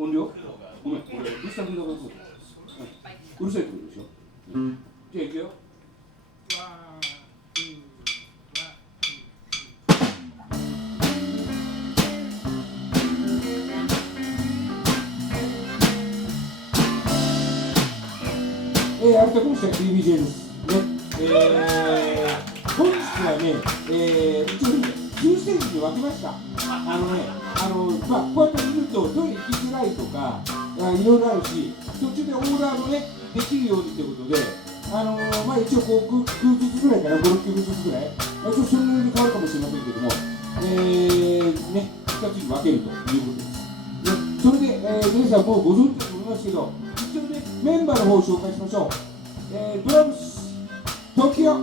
音量ごめん、これ、うるさくなることうるさいってことでしょ、じゃあいくよ。改めまして BBJ です。本日はね、一応ね、9ステージに分けました。こうやって見るとトイレ行きづらいとか、いろいろあるし、途中でオーダーもね、できるようにということで、一応こう9ずつぐらいかな、5、6ずつぐらい、ちょっとそれなりに変わるかもしれませんけども、2つに分けるということです。それで、皆さんもうご存知だと思いますけど、一応ね、メンバーの方を紹介しましょう。ドラムス、時代。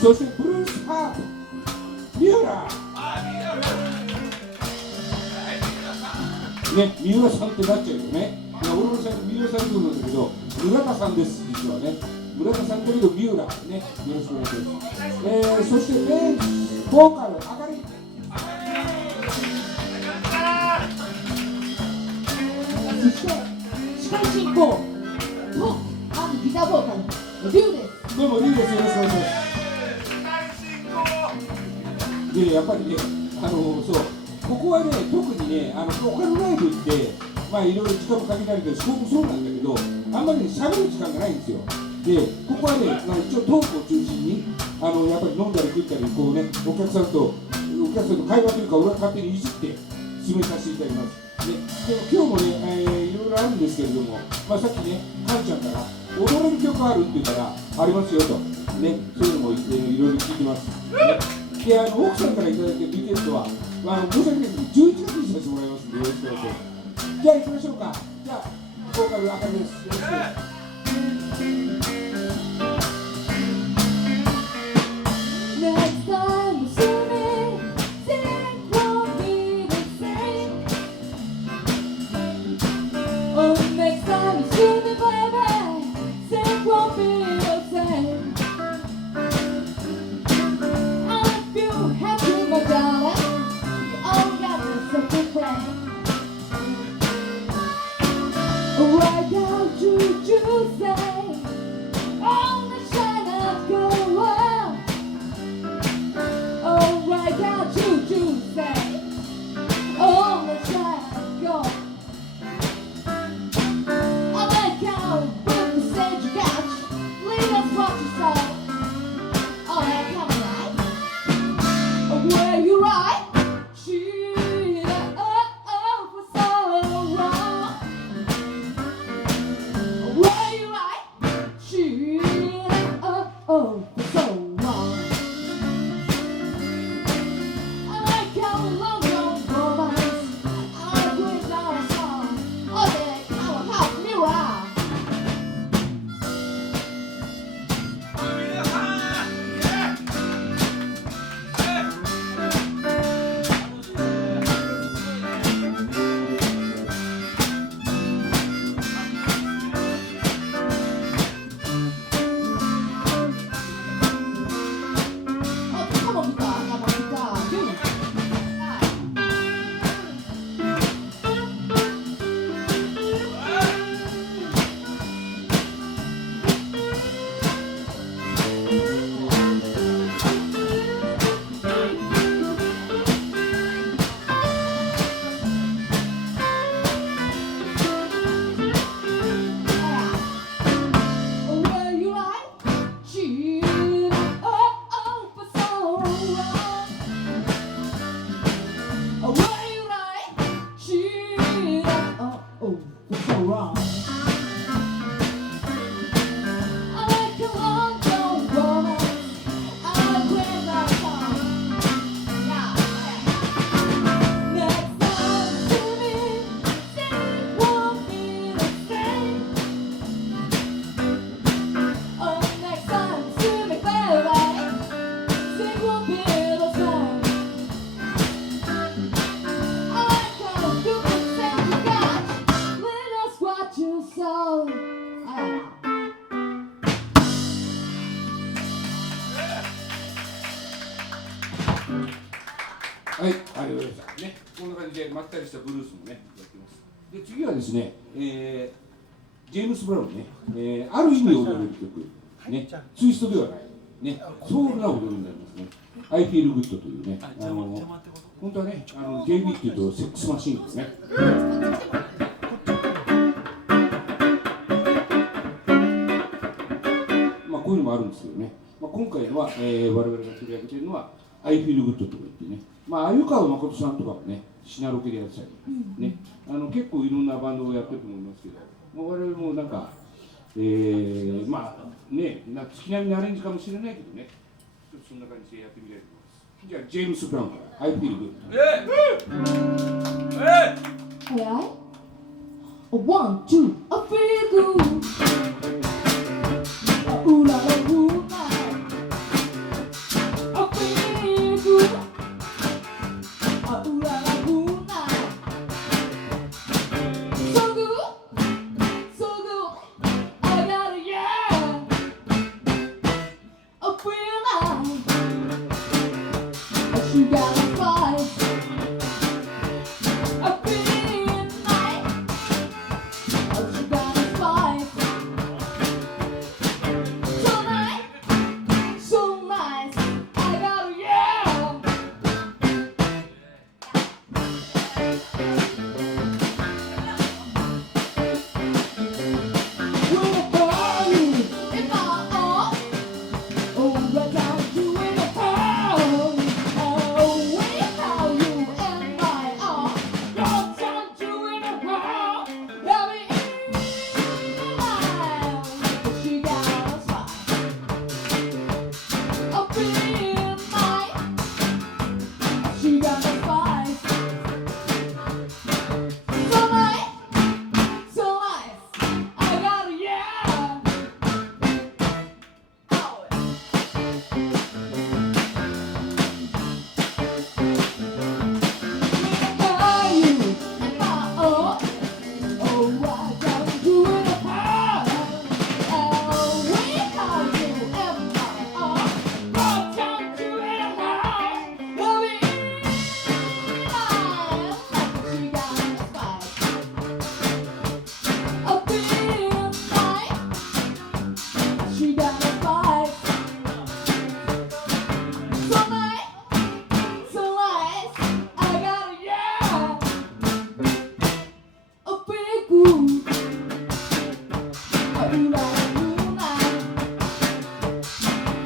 そしてブルースハープ三浦ね、三浦さんってなっちゃうよね。俺も最初三浦さんって言うんだけど村田さんです実はね。村田さんだけど三浦ね、よろしくお願いします。そしてベースボーカルあかりそして司会進行とギターボーカルリュウです。どうもリュウです。よろしくお願いします。でやっぱりねそうここはね特にね他のライブってまあいろいろ時間もかけられてそうなんだけどあんまりね喋る時間がないんですよ。でここはね、一応トークを中心にやっぱり飲んだり食ったりこうねお客さんと会話というか俺は勝手にいじって進めさせていただきます。でも今日もね、いろいろあるんですけれども、まあ、さっきねカンちゃんから踊れる曲あるって言ったらありますよとねそういうのも、いろいろ聞いてます。で奥さんからいただいてるリクエストは申し訳ないけど11月にさせてもらいますんでよろしくお願いします。じゃあ行きましょうか。じゃあボーカルあかりです。よろしく。Next time you see me, things won't be the same. Oh, next time you see me, baby, things won't be the same. And if you have to, my darling, you all got yourself to blame. Why don't you say, all the shadows go away? Oh, why can't you say, all the shadows go? I like how with the stage you catch, leave us what you say. Oh, yeah, come on, right? Where you right? She, for so wrong. Where you right? She, for so wrong. I like how we love your romance. I agree now a song. Oh, yeah, come on, help me round. Oh, come on, guitar, do it. Where you right? She, for so wrong. Where you right? She, for so wrong. I like a long, long romance. I agree now a song. Yeah. Next time to me, things won't be the same. Oh, next time to me, baby, things won't be the same. I like how you can say you got, let us watch you so. Ah. はい、ありがとうございました。ね、こんな感じでまったりしたブルースもね、やってます。で、次はですね、ジェームス・ブラウンね、ある意味踊れる曲、ね、ツイストではない、ね、ソウルな踊りになりますね。I Feel Good というね、本当はね、JB っていうとセックスマシーンですね。まあこういうのもあるんですけどね、まあ、今回は、我々が取り上げているのは I Feel Good とか言ってね、まあ鮎川誠さんとかもね、シナロケでやってたり、ね、結構いろんなバンドをやってると思いますけど、まあ、我々もなんか、まあね、月並みのアレンジかもしれないけどね、ちょっとそんな感じでやってみたいと思います。じゃあ、ジェームス・ブラウンから I Feel Good。Alright? One, two, I feel good. Ooh la la, ooh la. got a spice. A pretty night. Oh, she got a spice. So nice, so nice. I got a yeah. Where are you? In my arms. Oh, right down to in the home. Oh, where are you in my arms? Right down to in the home. Let me in line. She got a spot. A pretty night. She got a spice. So nice, so nice. I got a yeah. Oh. Where are you in my arms? Oh, why don't you in the park? Oh, where are you in my arms? Why don't you in the park? Love me in line. She got a spice. A pretty night. She got a spice. So nice, so nice. I got a yeah. A pretty good. A ooh la la.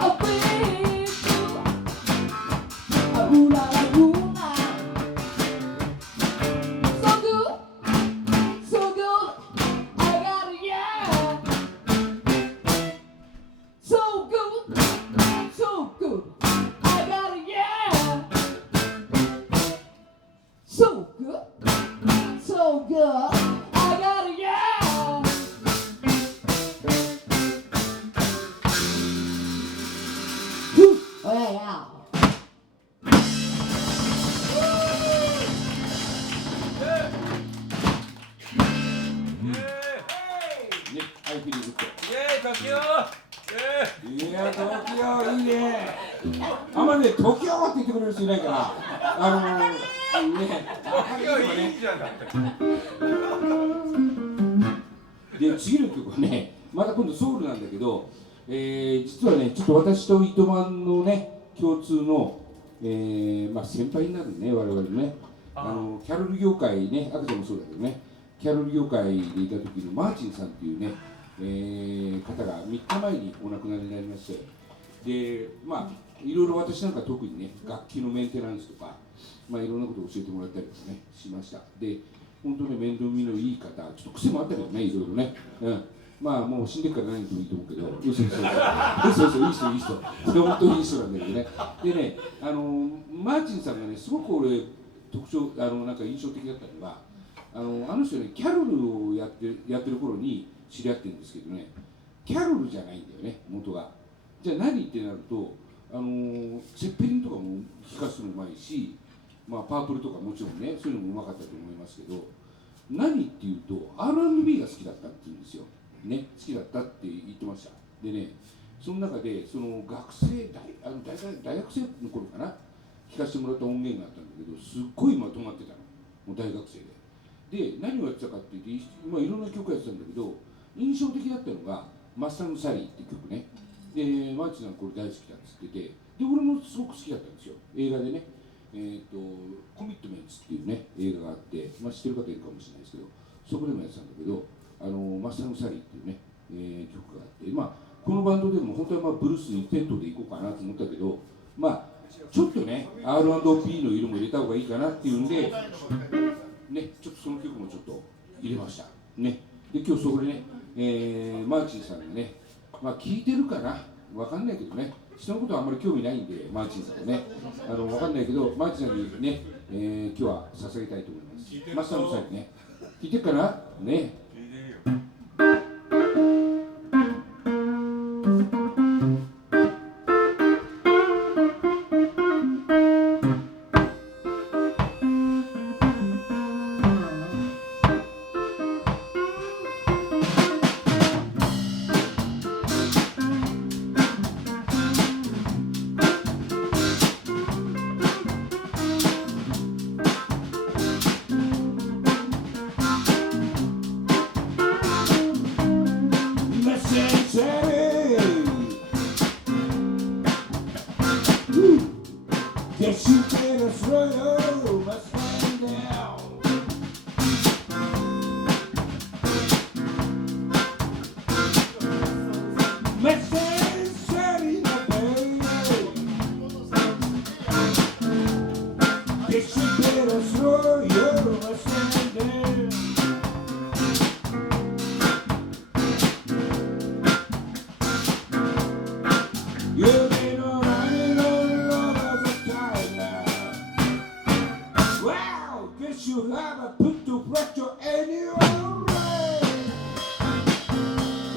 A pretty good. A ooh la la. So good, so good. I got a yeah. So good, so good. I got a yeah. So good, so good. I got a yeah. Whew. Oh yeah, yeah.ね、はい、フィリグッド。時よいや、東京いいね。あんまりね、東京って言ってくれる人いないから。ね、時よいいじゃんだってで、次の曲はね、また今度ソウルなんだけど、実はね、ちょっと私と糸満のね、共通の、先輩になるね、我々のね、キャロル業界ね、赤ちゃんもそうだけどね、キャロル業界でいた時のマーチンさんっていうね、方が3日前にお亡くなりになりまして、で、いろいろ私なんか特にね、楽器のメンテナンスとか、いろんなことを教えてもらったりとかね、しました。で、本当に面倒見のいい方、ちょっと癖もあったけどね、いろいろね。もう死んでから何言ってもいいと思うけど、嘘、いい人、本当にいい人なんだけどね。でね、マーチンさんがね、すごく俺、特徴、なんか印象的だったのが、あの人ね、キャロルをやってる頃に知り合ってるんですけどね、キャロルじゃないんだよね、元が。じゃあ何ってなると、セッペリンとかも弾かすのうまいし、パープルとかもちろんね、そういうのもうまかったと思いますけど、何っていうと、R&B が好きだったって言うんですよ。ね、好きだったって言ってました。でね、その中で、その学生、大学生の頃かな、弾かせてもらった音源があったんだけど、すっごいまとまってたの、もう大学生で。で、何をやってたかって言って、いろんな曲やってたんだけど、印象的だったのが、マスターのサリーって曲ね。で、マーチさんこれ大好きだっつってて、で、俺もすごく好きだったんですよ。映画でね、コミットメンツっていうね、映画があって、知ってる方いるかもしれないですけど、そこでもやってたんだけど、マスターのサリーっていうね、曲があって、このバンドでも本当はブルース一辺倒でいこうかなと思ったけど、ちょっとね、R&B の色も入れた方がいいかなっていうんで、ね、ちょっとその曲もちょっと入れました。ね、で、今日そこでね、マーチンさんがね、聞いてるかな、わかんないけどね、人のことはあんまり興味ないんで、マーチンさんがね、わかんないけど、マーチンさんにね、今日は捧げたいと思います。マスターのサリーね、聞いてるかなね。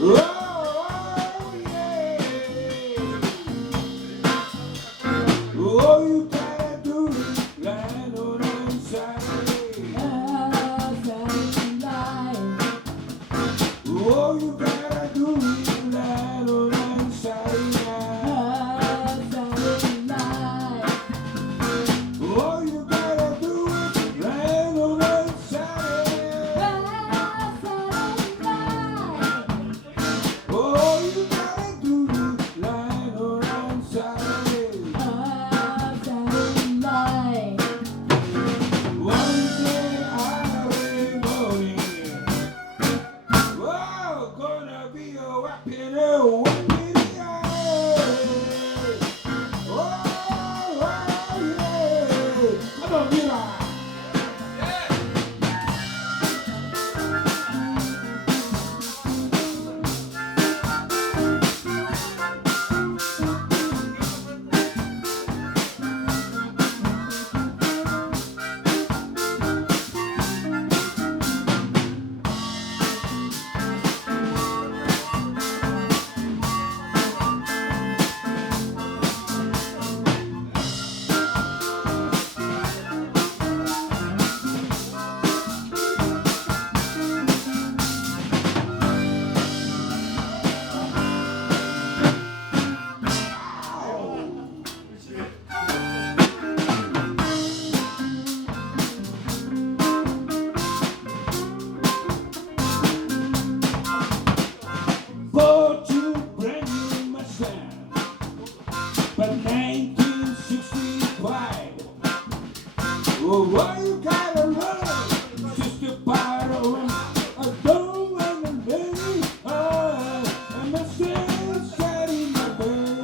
Oh, you gotta do it, land on inside. Oh, you gotta do it, land on inside. Oh, you gotta do it, land on inside. Oh, you gotta do it, land on inside. One day early morning, oh, gonna be a whopping, yeah. Oh, yeah. Come on, Mira. Bought you brand new Mustang, but 1965. Oh, why you gotta run? Just a bottle and I don't want to live. I'm a inside my baby.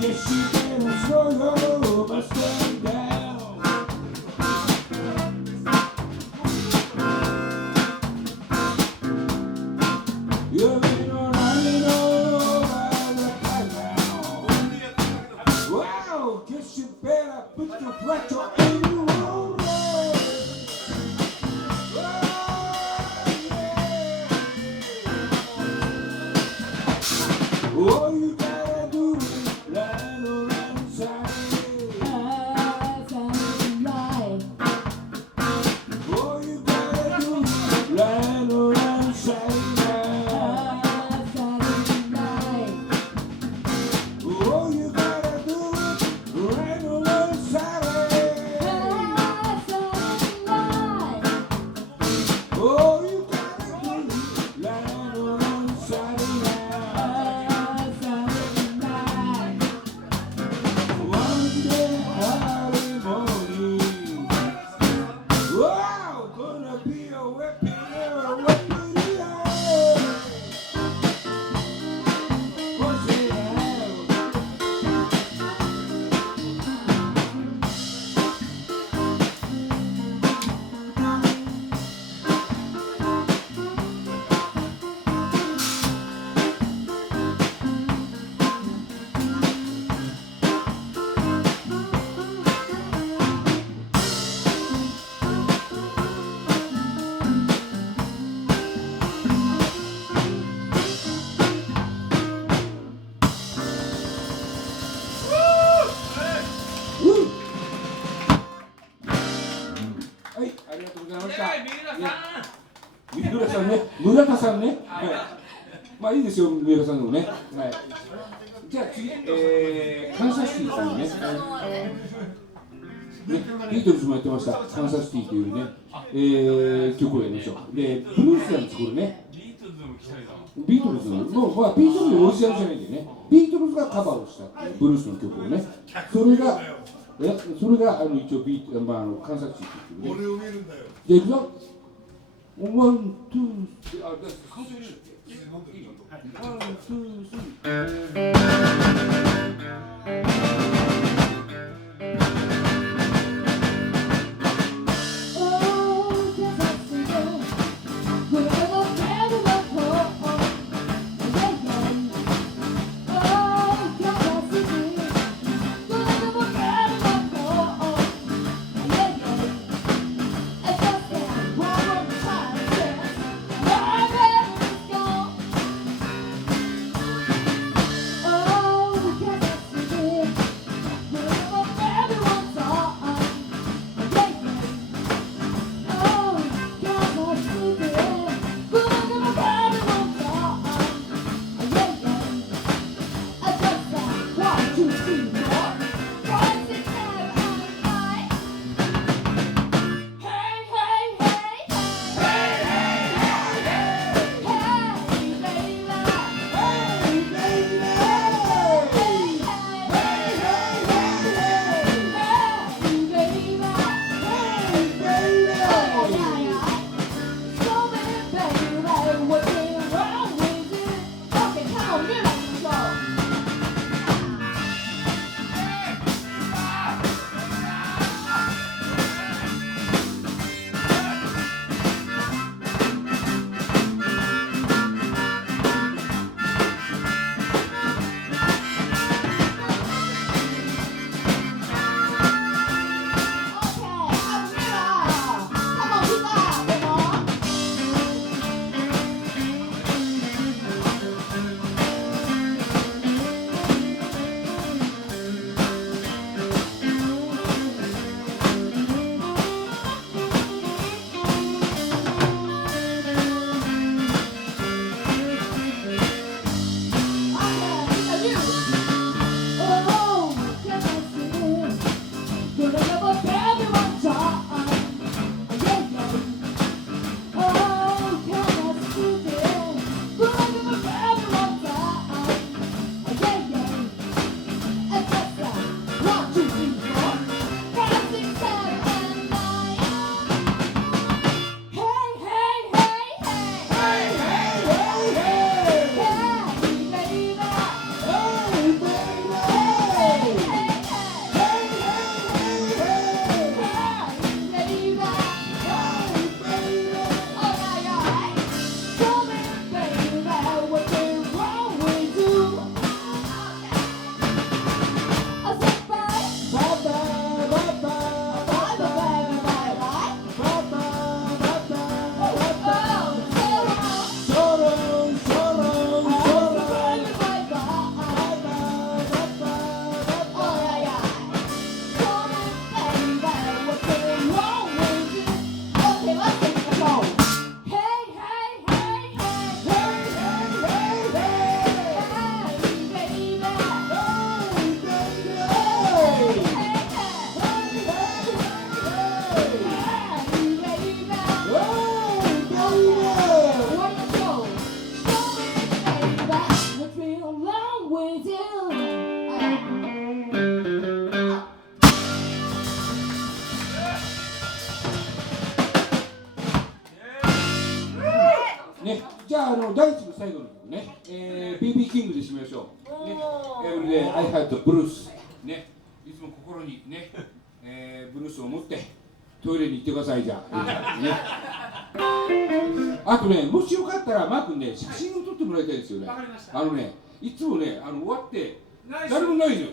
Yes, you better slow your Mustang down. You've been running over the playground. Wow, guess you better put your throttle in the road. Oh, you gotta do it, land on inside. Oh, you gotta do it, land on inside. Oh, you gotta do it, right on Saturday. Oh, you gotta do it, land on Saturday. One day early morning, wow, gonna be a whipping, yeah. What's it have?はい、ありがとうございました。三浦さんね、村田さんね。はい。まあいいですよ、三浦さんでもね。はい。じゃあ次、カンサスシティさんね。ビートルズもやってました。カンサスシティというね、曲をやりましょう。で、ブルースなんですこれね。ビートルズの、まあビートルズのオリジナルじゃないんでね。ビートルズがカバーをしたブルースの曲をね。それが一応ビート、カンサスシティっていうね。俺を見るんだよ。じゃあ行くぞ。ワン、ツー、スリー。あ、感想入れるっけ？ワン、ツー、スリー。Yeah. ね、じゃあ、第一の最後の曲ね、BB キングで締めましょう。ね、Everyday I had the blues。ね、いつも心にね、ブルースを持ってトイレに行ってください、じゃあ。ね、あとね、もしよかったら、マー君ね、写真を撮ってもらいたいですよね。いつもね、終わって、誰もないのよ。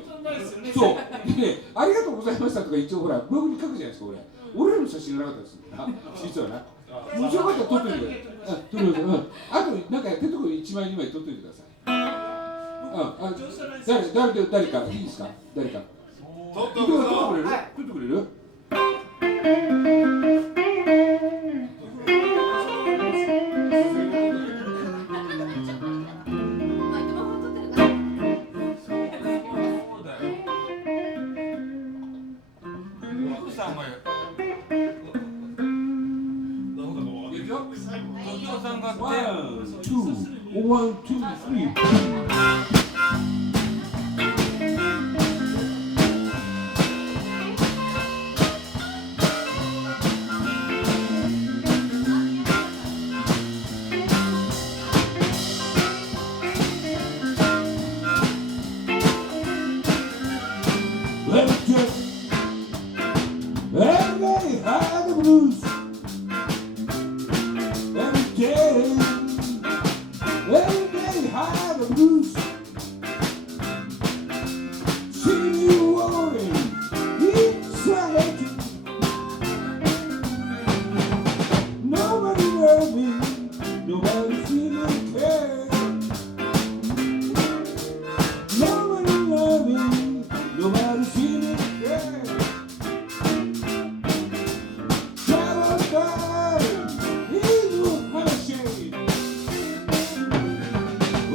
そう。でね、ありがとうございましたとか一応ほら、ブログに書くじゃないですか、俺らの写真がなかったです。実はな。もしよかったら撮っといてください。撮ってください。あと、なんかやってるところに1枚2枚撮っといてください。誰か、いいですか誰か。撮ってくれる撮ってくれるOne, two, three. Everybody had the blues. Every day. Every day had the blues. See you worrying, inside. Nobody loved me, nobody seemed to care. Nobody loved me, nobody seemed to care. Travel down, evil handshake.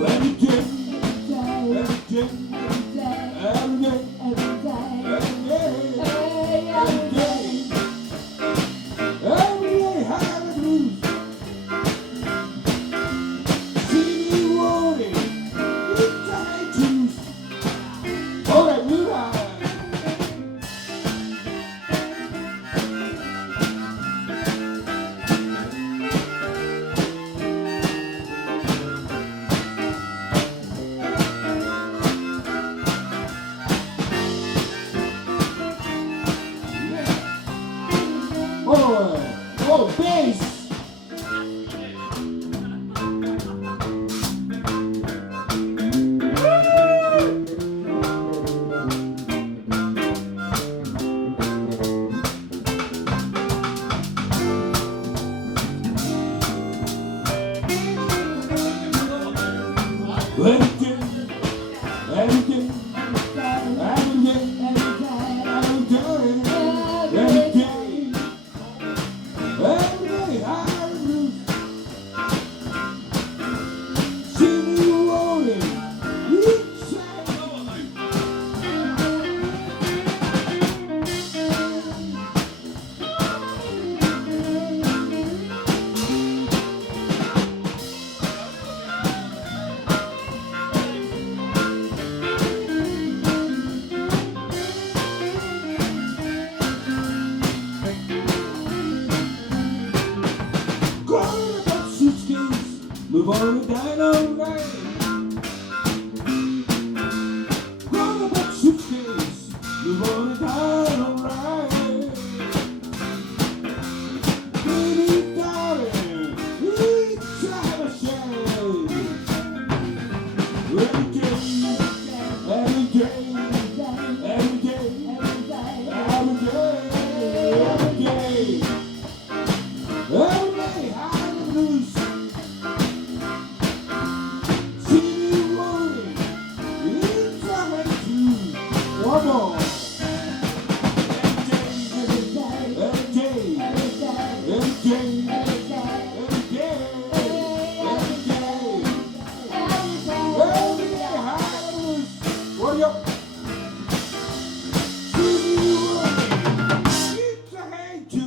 Every day, every day, every day, every day, had the blues. See me worrying, it's time to choose. All right, move on. Oh, bass! Everything, Move on to dynamite. Grab that suitcase. Move on to dynamite. Baby darling, it's time to shine. Every day, every day, every day, every day, every day, high the blues. One more. Every day, every day, every day, every day, what are you? It's a hate to.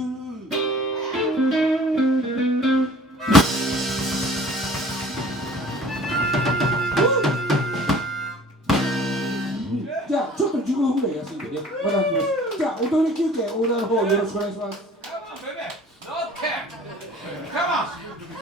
じゃあちょっと15分ぐらい休んでね、また来ます。じゃあおトイレ休憩オーダーの方よろしくお願いします。Come on, baby. Okay. Come on.